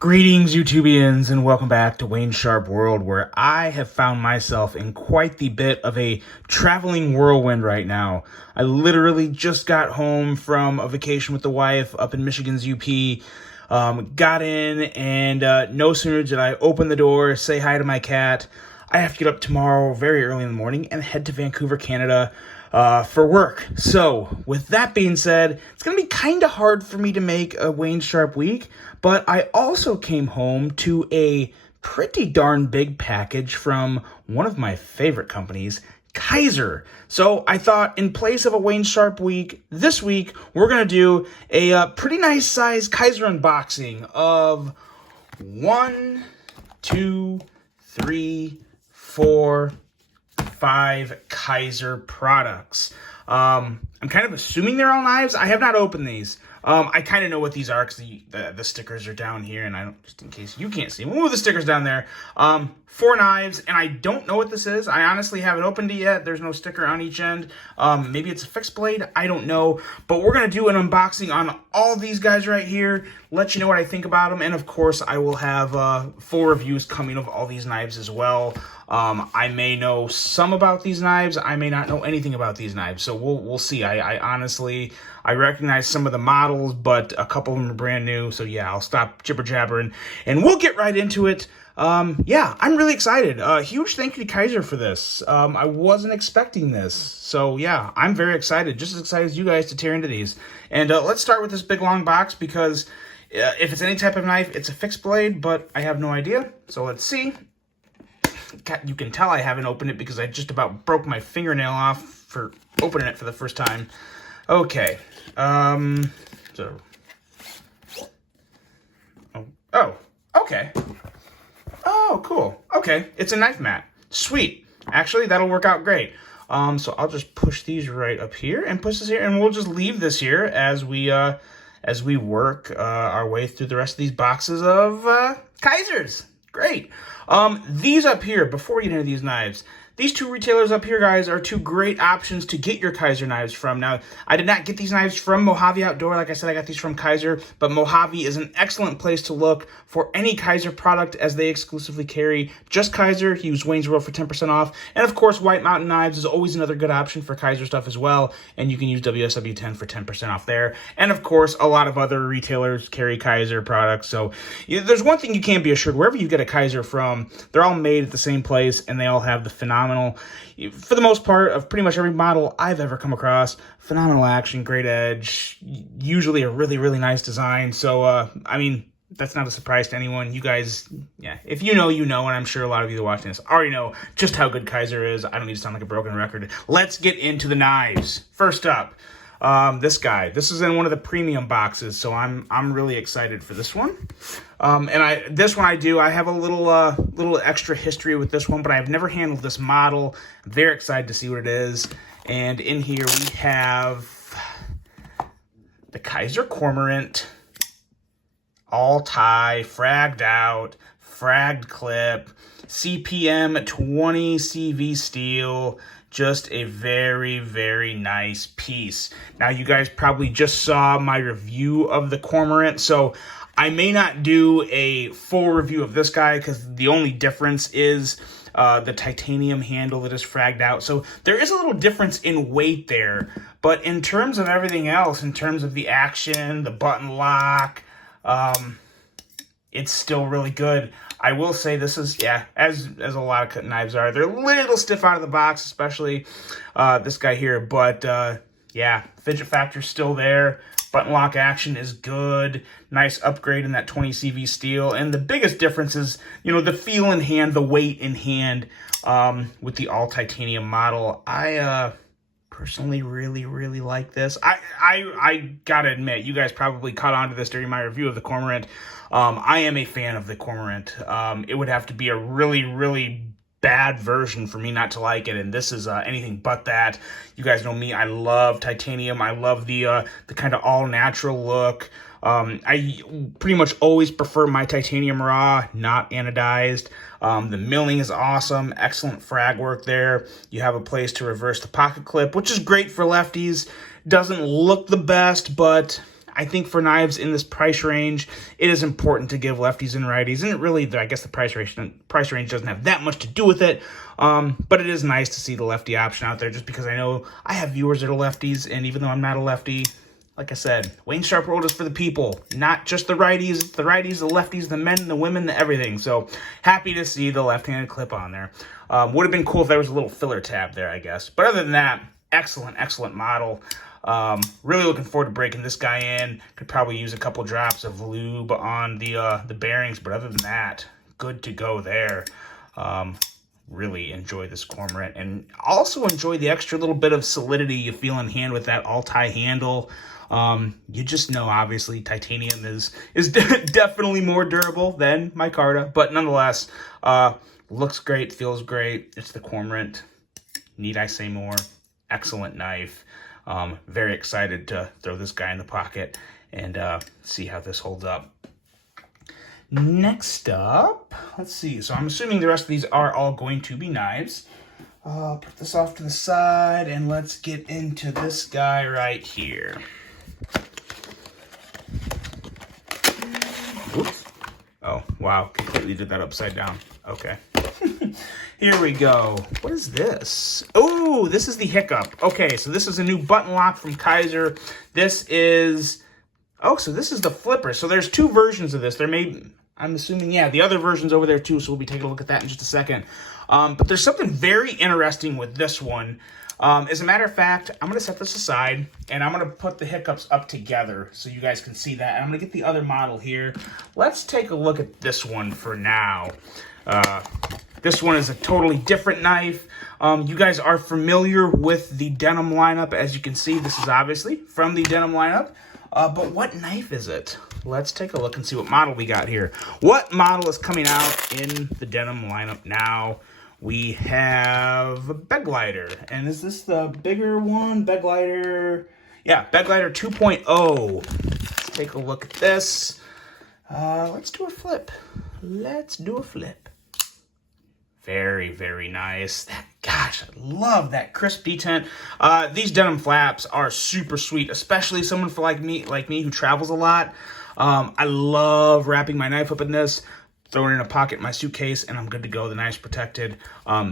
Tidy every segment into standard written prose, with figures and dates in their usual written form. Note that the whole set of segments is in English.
Greetings, YouTubians, and welcome back to Wayne Sharp World, where I have found myself in quite the bit of a traveling whirlwind right now. I literally just got home from a vacation with the wife up in Michigan's UP. Got in, and no sooner did I open the door, say hi to my cat, I have to get up tomorrow very early in the morning and head to Vancouver, Canada, for work. So, with that being said, it's going to be kind of hard for me to make a Wayne Sharp week, but I also came home to a pretty darn big package from one of my favorite companies, Kizer. So I thought in place of a Wayne Sharp week, this week we're going to do a pretty nice size Kizer unboxing of 1, 2, 3, 4, 5 Kizer products. I'm kind of assuming they're all knives. I have not opened these. I kind of know what these are because the stickers are down here, and I don't, just in case you can't see them, move the stickers down there. 4 knives, and I don't know what this is. I honestly haven't opened it yet. There's no sticker on each end. Maybe it's a fixed blade. I don't know, but we're gonna do an unboxing on all these guys right here. Let you know what I think about them, and of course, I will have full reviews coming of all these knives as well. I may know some about these knives. I may not know anything about these knives, so we'll see. I honestly, I recognize some of the models, but a couple of them are brand new. So yeah, I'll stop jibber jabbering and we'll get right into it. Yeah, I'm really excited. Huge thank you to Kizer for this. I wasn't expecting this. So yeah, I'm very excited. Just as excited as you guys to tear into these. And let's start with this big long box because if it's any type of knife, it's a fixed blade, but I have no idea. So let's see. You can tell I haven't opened it because I just about broke my fingernail off for opening it for the first time. Okay. So. Oh, okay. Oh, cool. Okay, it's a knife mat. Sweet. Actually, that'll work out great. So I'll just push these right up here and push this here, and we'll just leave this here as we work our way through the rest of these boxes of Kizers. Great. These up here, before we get into these knives, these 2 retailers up here, guys, are 2 great options to get your Kizer knives from. Now, I did not get these knives from Mojave Outdoor. Like I said, I got these from Kizer, but Mojave is an excellent place to look for any Kizer product as they exclusively carry just Kizer. Use Wayne's World for 10% off. And of course, White Mountain Knives is always another good option for Kizer stuff as well. And you can use WSW10 for 10% off there. And of course, a lot of other retailers carry Kizer products. So there's one thing you can be assured, wherever you get a Kizer from, they're all made at the same place and they all have the phenomenal, for the most part, of pretty much every model I've ever come across, phenomenal action, great edge, usually a really, really nice design. So, I mean, that's not a surprise to anyone. You guys, yeah, if you know, you know, and I'm sure a lot of you that are watching this already know just how good Kizer is. I don't need to sound like a broken record. Let's get into the knives. First up, this guy. This is in one of the premium boxes, so I'm really excited for this one. And this one I have a little extra history with this one, but I've never handled this model. I'm very excited to see what it is. And in here we have the Kizer Cormorant Ti, fragged out, fragged clip, CPM 20 CV steel. Just a very, very nice piece. Now, you guys probably just saw my review of the Cormorant, so I may not do a full review of this guy because the only difference is the titanium handle that is fragged out. So there is a little difference in weight there, but in terms of everything else, in terms of the action, the button lock, it's still really good. I will say this is, yeah, as a lot of cut knives are, they're a little stiff out of the box, especially this guy here. But yeah, fidget factor's still there. Button lock action is good. Nice upgrade in that 20 CV steel. And the biggest difference is, you know, the feel in hand, the weight in hand with the all titanium model. I personally really like this. I gotta admit, you guys probably caught on to this during my review of the Cormorant. I am a fan of the Cormorant. It would have to be a really bad version for me not to like it, and this is anything but that. You guys know me, I love titanium. I love the kind of all-natural look. I pretty much always prefer my titanium raw, not anodized. The milling is awesome, excellent frag work there. You have a place to reverse the pocket clip, which is great for lefties. Doesn't look the best, but I think for knives in this price range, it is important to give lefties and righties. And it really, I guess the price range doesn't have that much to do with it. But it is nice to see the lefty option out there, just because I know I have viewers that are lefties. And even though I'm not a lefty, like I said, Wayne Sharp World is for the people, not just the righties. It's the righties, the lefties, the men, the women, the everything. So happy to see the left-handed clip on there. Would have been cool if there was a little filler tab there, I guess. But other than that, excellent model. Really looking forward to breaking this guy in. Could probably use a couple drops of lube on the bearings, but other than that, good to go there. Really enjoy this Cormorant, and also enjoy the extra little bit of solidity you feel in hand with that all-tie handle. You just know, obviously, titanium is definitely more durable than micarta, but nonetheless, looks great, feels great. It's the Cormorant. Need I say more? Excellent knife. Very excited to throw this guy in the pocket and see how this holds up. Next up, let's see. So I'm assuming the rest of these are all going to be knives. Put this off to the side, and let's get into this guy right here. Oops. Oh, wow. Completely did that upside down. Okay. Here we go. What is this? Oh, this is the Hiccup. Okay, so this is a new button lock from Kizer. This is... Oh, so this is the flipper. So there's two versions of this. There may... I'm assuming, yeah, the other version's over there too, so we'll be taking a look at that in just a second. But there's something very interesting with this one. As a matter of fact, I'm going to set this aside, and I'm going to put the Hiccups up together so you guys can see that. And I'm going to get the other model here. Let's take a look at this one for now. This one is a totally different knife. You guys are familiar with the denim lineup. As you can see, this is obviously from the denim lineup. But what knife is it? Let's take a look and see what model we got here. What model is coming out in the denim lineup now? We have a bed glider. And is this the bigger one? Bed glider. Yeah, bed glider 2.0. Let's take a look at this. Let's do a flip. Let's do a flip. Very nice. Gosh, I love that crisp detent. These denim flaps are super sweet, especially someone like me who travels a lot. I love wrapping my knife up in this, throw it in a pocket in my suitcase, and I'm good to go. The knife's protected.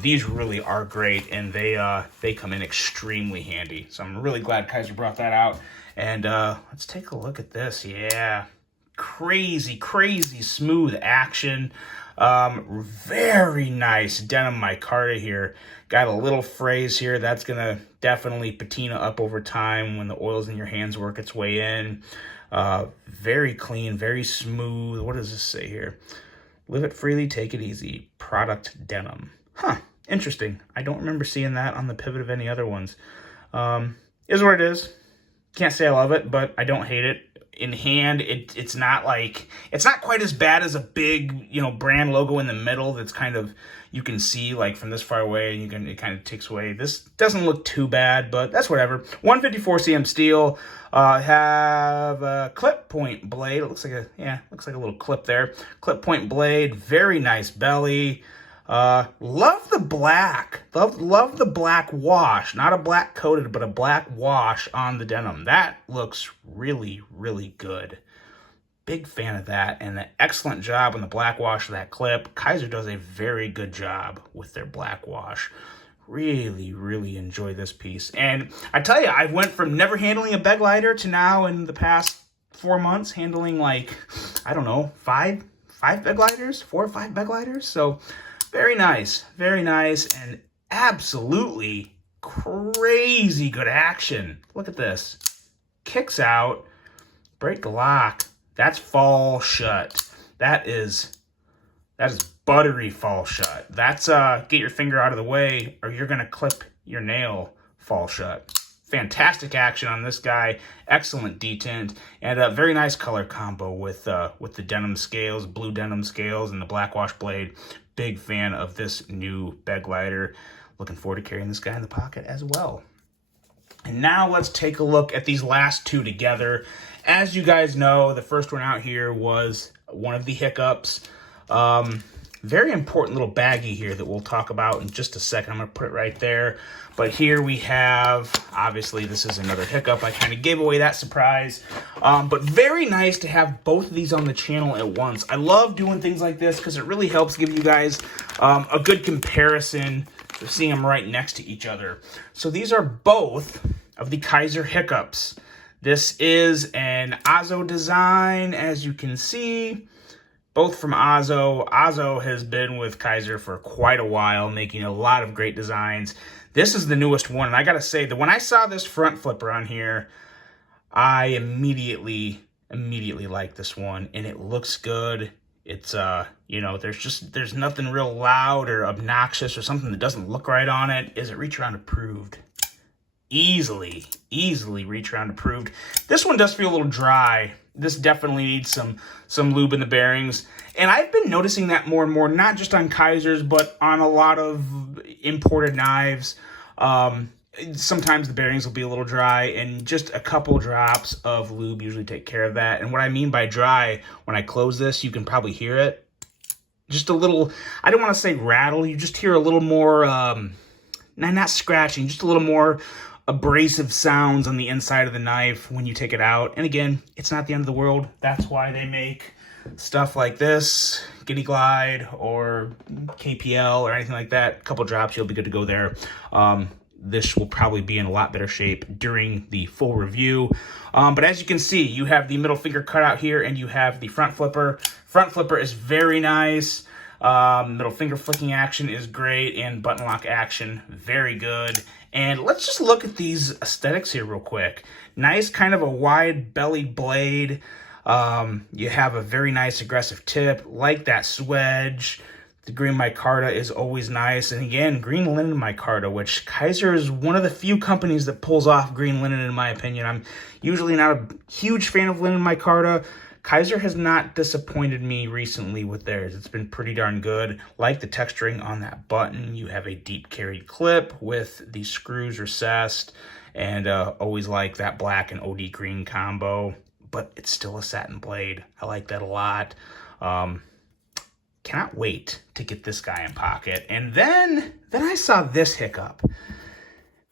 These really are great, and they come in extremely handy. So I'm really glad Kizer brought that out. And let's take a look at this. Yeah, crazy smooth action. Very nice denim micarta here. Got a little phrase here that's gonna definitely patina up over time when the oils in your hands work its way in. Very clean, very smooth. What does this say here? Live it freely, take it easy. Product denim. Huh, interesting. I don't remember seeing that on the pivot of any other ones. Is what it is. Can't say I love it, but I don't hate it. In hand, it's not quite as bad as a big, brand logo in the middle that's kind of, you can see like from this far away, and it kind of takes away. This doesn't look too bad, but that's whatever. 154 cm steel. Have a clip point blade. It looks like a little clip there. Clip point blade. Very nice belly. Love the black. Love the black wash. Not a black coated, but a black wash on the denim. That looks really good. Big fan of that, and an excellent job on the black wash of that clip. Kizer does a very good job with their black wash. Really enjoy this piece. And I tell you, I went from never handling a bed glider to now in the past 4 months handling like, I don't know, five bed gliders, 4 or 5 bed gliders. So very nice, and absolutely crazy good action. Look at this. Kicks out, break the lock. That's fall shut. That is buttery fall shut. That's get your finger out of the way or you're gonna clip your nail fall shut. Fantastic action on this guy. Excellent detent, and a very nice color combo with the denim scales, blue denim scales, and the black wash blade. Big fan of this new bed glider. Looking forward to carrying this guy in the pocket as well. And now let's take a look at these last two together. As you guys know, the first one out here was one of the Hiccups. very important little baggie here that we'll talk about in just a second. I'm going to put it right there. But here we have, obviously, this is another Hiccup. I kind of gave away that surprise. But very nice to have both of these on the channel at once. I love doing things like this because it really helps give you guys a good comparison of seeing them right next to each other. So these are both of the Kizer Hiccups. This is an Ozzo design, as you can see. Both from Ozzo. Ozzo has been with Kizer for quite a while, making a lot of great designs. This is the newest one, and I gotta say that when I saw this front flipper on here, I immediately liked this one, and it looks good. It's you know, there's nothing real loud or obnoxious or something that doesn't look right on it. Is it reach around approved? Easily reach around approved. This one does feel a little dry. This definitely needs some lube in the bearings. And I've been noticing that more and more, not just on Kizers, but on a lot of imported knives. Sometimes the bearings will be a little dry, and just a couple drops of lube usually take care of that. And what I mean by dry, when I close this, you can probably hear it. Just a little, I don't want to say rattle, you just hear a little more, not scratching, just a little more abrasive sounds on the inside of the knife when you take it out. And again, it's not the end of the world. That's why they make stuff like this, Giddy Glide or KPL or anything like that. A couple drops, you'll be good to go there. This will probably be in a lot better shape during the full review. But as you can see, you have the middle finger cutout here, and you have the front flipper. Front flipper is very nice. Middle finger flicking action is great, and button lock action, very good. And let's just look at these aesthetics here real quick. Nice kind of a wide bellied blade. You have a very nice aggressive tip, like that swedge. The green micarta is always nice. And again, green linen micarta, which Kizer is one of the few companies that pulls off green linen, in my opinion. I'm usually not a huge fan of linen micarta. Kizer has not disappointed me recently with theirs. It's been pretty darn good. Like the texturing on that button. You have a deep carried clip with the screws recessed. And always like that black and OD green combo. But it's still a satin blade. I like that a lot. Cannot wait to get this guy in pocket. And then I saw this Hiccup.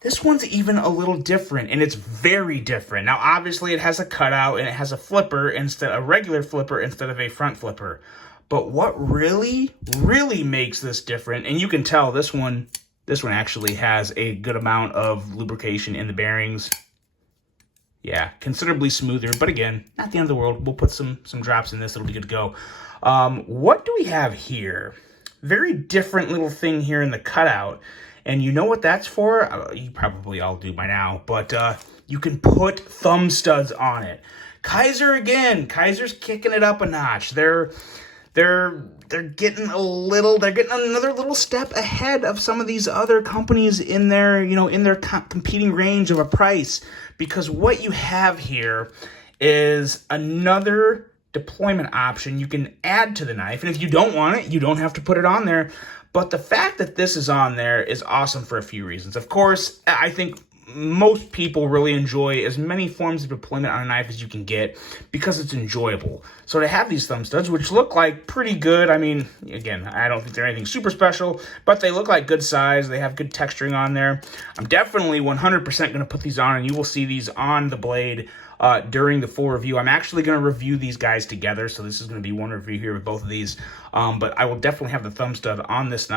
This one's even a little different, and it's very different. Now, obviously, it has a cutout, and it has a flipper a regular flipper instead of a front flipper. But what really makes this different, and you can tell this one actually has a good amount of lubrication in the bearings. Yeah, considerably smoother, but again, not the end of the world. We'll put some drops in this. It'll be good to go. What do we have here? Very different little thing here in the cutout. And you know what that's for? You probably all do by now, but you can put thumb studs on it. Kizer again. Kizer's kicking it up a notch. They're getting another little step ahead of some of these other companies in their competing range of a price, because what you have here is another deployment option you can add to the knife. And if you don't want it, you don't have to put it on there. But the fact that this is on there is awesome for a few reasons. Of course, I think most people really enjoy as many forms of deployment on a knife as you can get because it's enjoyable. So to have these thumb studs, which look like pretty good, I mean, again, I don't think they're anything super special, but they look like good size. They have good texturing on there. I'm definitely 100% going to put these on, and you will see these on the blade during the full review. I'm actually going to review these guys together, so this is going to be one review here with both of these. But I will definitely have the thumb studs on this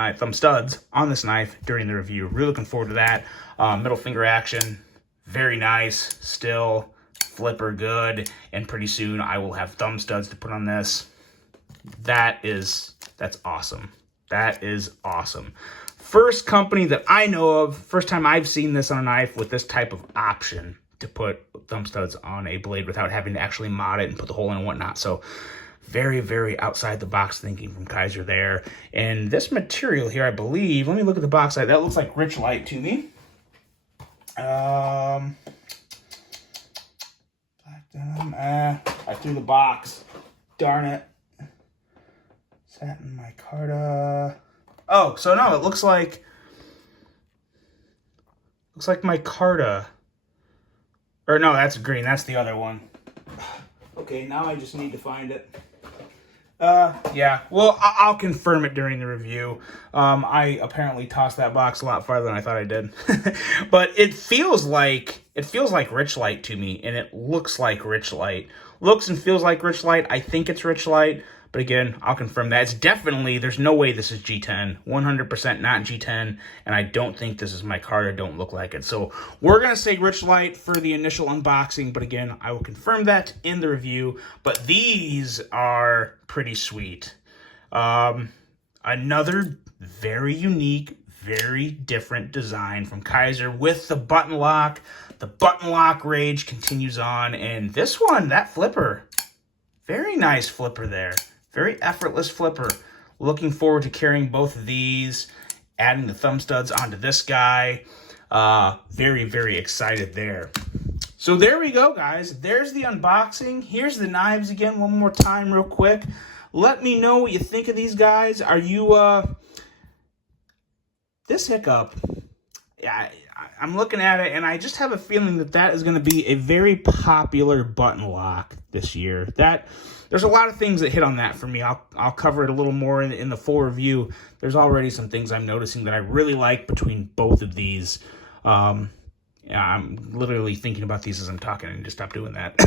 knife during the review. Really looking forward to that. Middle finger action, very nice. Still, flipper good, and pretty soon I will have thumb studs to put on this. That's awesome. That is awesome. First company that I know of, first time I've seen this on a knife with this type of option to put thumb studs on a blade without having to actually mod it and put the hole in and whatnot. So very, very outside the box thinking from Kizer there. And this material here, I believe, let me look at the box. That looks like Rich Light to me. Black denim. I threw the box. Darn it. Satin micarta. Oh, so no, it looks like micarta. Or no, that's green. That's the other one. Okay, now I just need to find it. Yeah. Well, I'll confirm it during the review. I apparently tossed that box a lot farther than I thought I did. But it feels like Rich Light to me, and it looks like Rich Light. Looks and feels like Rich Light. I think it's Rich Light, but again, I'll confirm that. It's definitely, there's no way this is G10. 100% not G10, and I don't think this is my card. I don't look like it. So we're going to say Rich Light for the initial unboxing, but again, I will confirm that in the review. But these are pretty sweet. Another very unique, very different design from Kizer with the button lock. The button lock rage continues on, and this one, that flipper, very nice flipper there. Very effortless flipper. Looking forward to carrying both of these, adding the thumb studs onto this guy. Very, very excited there. So there we go, guys. There's the unboxing. Here's the knives again one more time real quick. Let me know what you think of these guys. Are you, this Hiccup, yeah, I'm looking at it, and I just have a feeling that that is going to be a very popular button lock this year. There's a lot of things that hit on that for me. I'll cover it a little more in the full review. There's already some things I'm noticing that I really like between both of these. Yeah, I'm literally thinking about these as I'm talking. I need to stop doing that.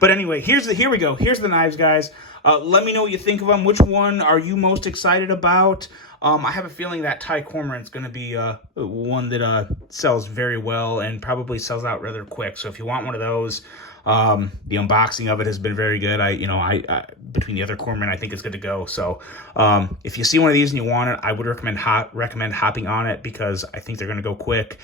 But anyway, here we go. Here's the knives, guys. Let me know what you think of them. Which one are you most excited about? I have a feeling that Ti Cormorant is going to be one that sells very well and probably sells out rather quick. So if you want one of those, the unboxing of it has been very good. I between the other Cormorant, I think it's good to go. So if you see one of these and you want it, I would recommend hopping on it because I think they're going to go quick.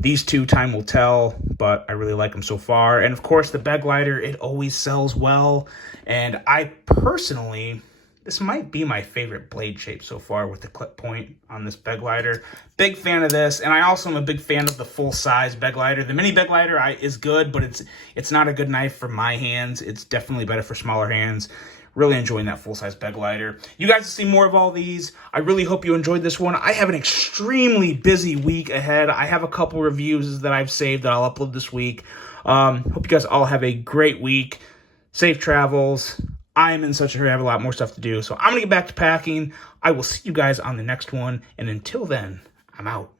These two, time will tell, but I really like them so far. And of course, the bed glider, it always sells well. And I personally, this might be my favorite blade shape so far with the clip point on this bed glider. Big fan of this, and I also am a big fan of the full-size bed glider. The mini bed glider is good, but it's not a good knife for my hands. It's definitely better for smaller hands. Really enjoying that full-size bed glider. You guys will see more of all these. I really hope you enjoyed this one. I have an extremely busy week ahead. I have a couple reviews that I've saved that I'll upload this week. Hope you guys all have a great week. Safe travels. I'm in such a hurry. I have a lot more stuff to do. So I'm going to get back to packing. I will see you guys on the next one. And until then, I'm out.